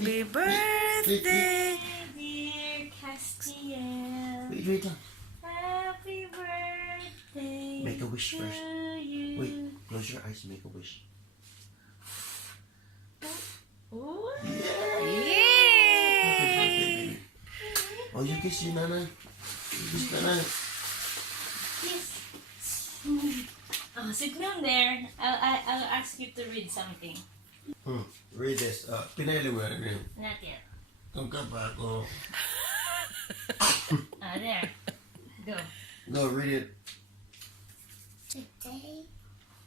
Happy birthday, dear Castiel. Wait lang. Happy birthday. Make a wish first. You. Wait, close your eyes, make a wish. Oh. Yay! Oh, you kiss your nanay. You kiss nanay. Yes. Oh, sit down there. I'll ask you to read something. Read this. Pinay mo rin. Not yet. Tungkap ako. There. Go. No, read it. Today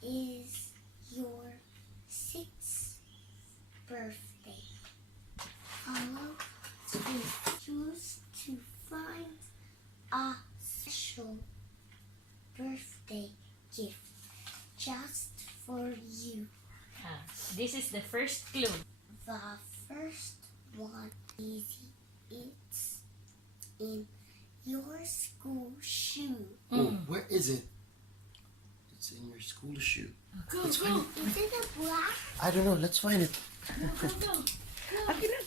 is your 6th birthday. Follow to choose to find a special birthday gift just for you. This is the first clue. The first one is it's in your school shoe. Oh, where is it? It's in your school shoe. Go, Let's go. find it. Is it a black? I don't know. Let's find it. Go, go. Akin na.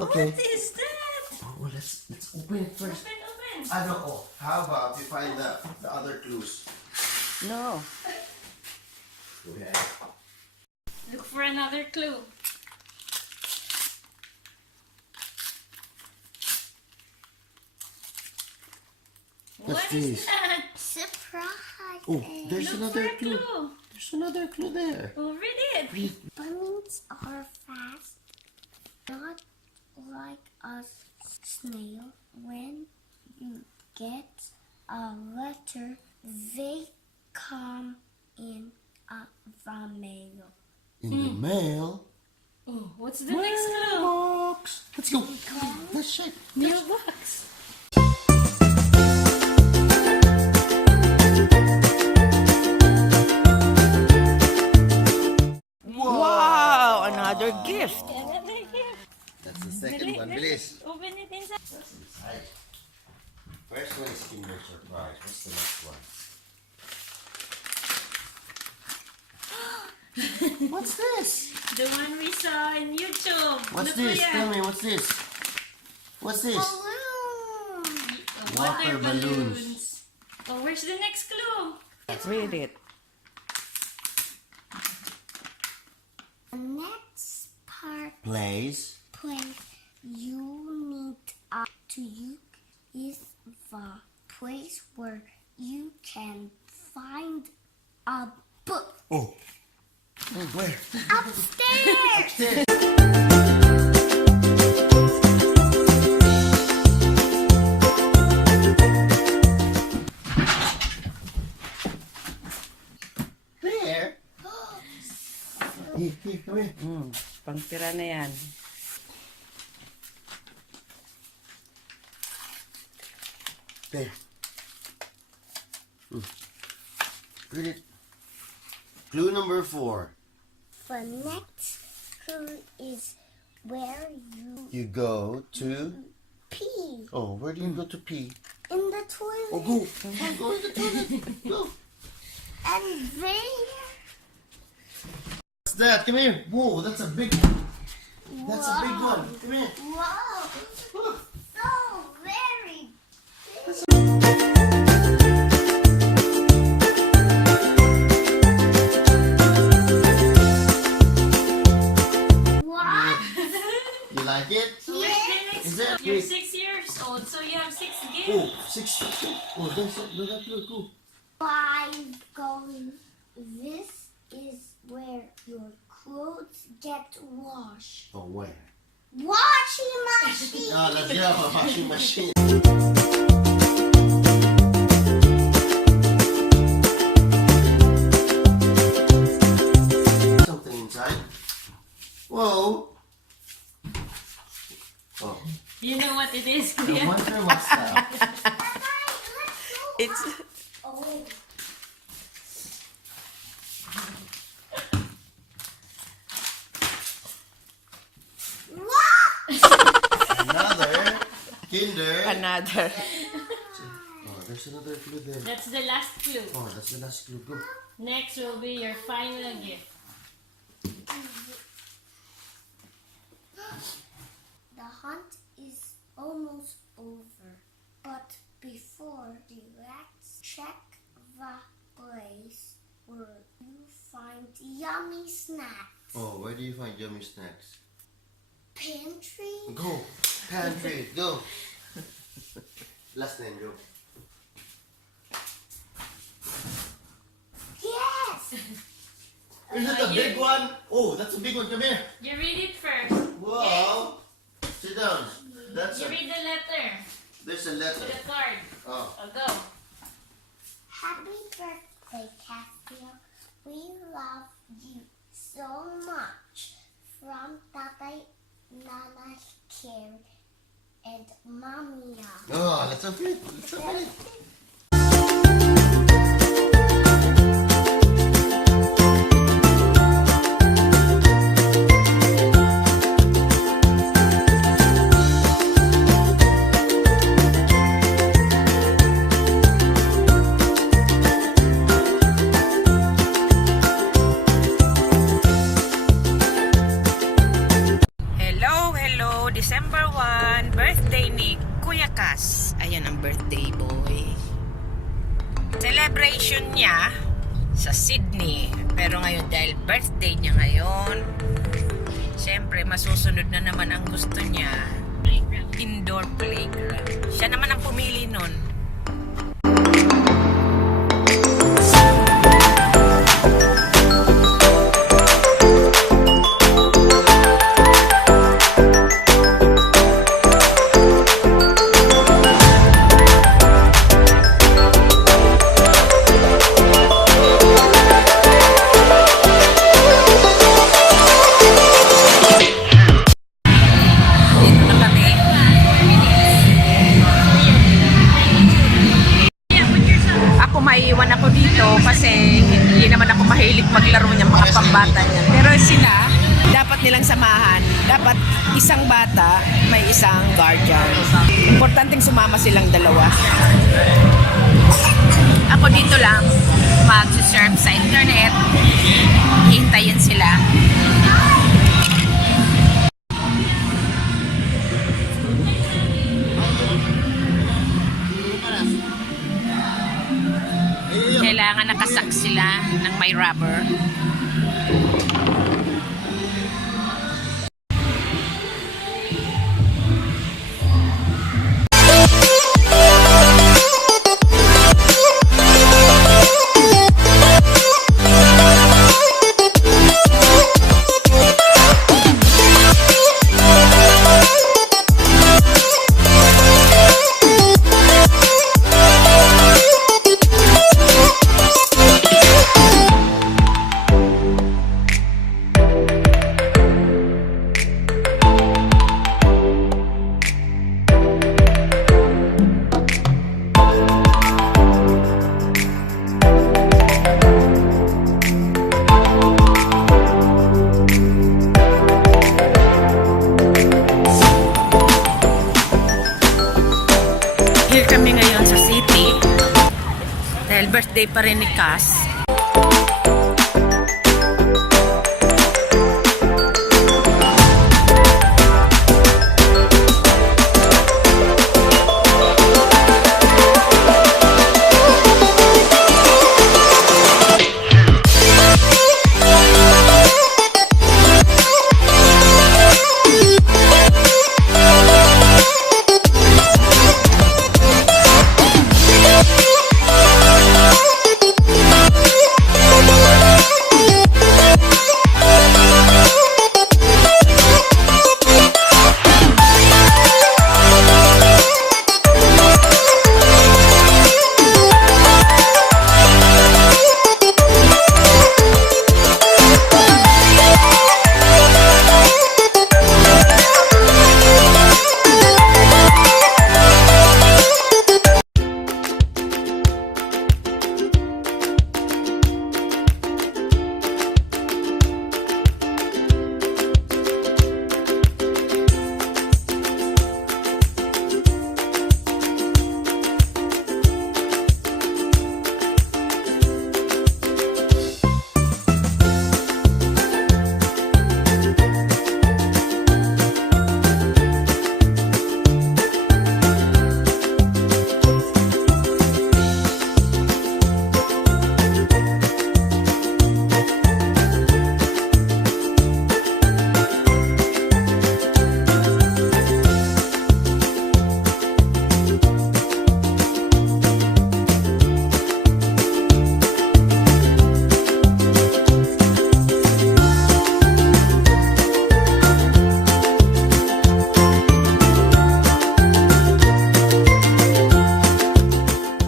Okay. What is that? Oh, let's open it first. Open. I don't know. How about we find the other clues? No. Okay. Look for another clue. What's What is this? that? Surprise! Oh, there's Look another for a clue. clue. There's another clue there. Oh, read it. Read. Bunnies are fast, not like a snail. When you get a letter, they come in the mail. In the mail. Oh, what's the next clue? Box. Let's go. Let's check. Mailbox. Wow, another gift. Another gift. That's the second one. Bilis. Open it inside. That's inside. First one is Kinder Surprise. What's the next one? What's this? The one we saw in YouTube. What's Look this? kuya. Tell me, what's this? What's this? Water balloons. Oh, where's the next clue? Read it. The next part Place. you need to use is the place where you can find a book. Oh. Oh, where? Upstairs! Upstairs. There. Here, come here. Pangtira na yan. There. Read it. Clue number 4. The next clue is where You go to... pee Oh, where do you go to pee? in the toilet. Oh, go. Go in the toilet. Go. And there. What's that? Come here. Whoa, that's a big one. That's a big one. Come here. Whoa! So very What? You like it? So where's the next Is that- clue? You're 6 years old, so you have 6 gifts. Oh, 6. Oh, there's a, look, go. I'm going. This is where your clothes get washed. Oh, where? Washing machine. Oh, let's go. Washing machine. Something inside. Whoa. Oh, You know what it is, I kuya? wonder what's that. It's Oh. Another Kinder. another. Oh, there's there's another clue there. That's the last clue. Oh, that's the last clue. Go. Next will be your final gift. The hunt is almost over. But before, let's check the place where you find yummy snacks. Oh, where do you find yummy snacks? Pantry? Go. Pantry. Go. Last name, go. Yes! Is it a big one? Oh, that's a big one. Come here. You read it first. Whoa. Sit down. That's You a, read the letter there's a letter. with a card. Oh. I'll go. Happy birthday, Castiel. We love you so much. From Tatay, Nana, Carrie, and Mamia. Oh, that's so good. That's so good. Hello, December 1, birthday ni Kuya Cas. Ayan ang birthday boy. Celebration niya sa Sydney. Pero ngayon dahil birthday niya ngayon, siyempre masusunod na naman ang gusto niya. Indoor playground. Siya naman ang pumili nun. Maiiwan ako dito kasi hindi naman ako mahilig maglaro ng mga pambata niyan. Pero sila, dapat nilang samahan. Dapat isang bata, may isang guardian. Importanteng sumama silang dalawa. Ako dito lang, mag-surf sa internet. Hintayin sila. Kailangan nakasak sila ng may rubber. Here kami ngayon sa city dahil birthday pa rin ni Cass.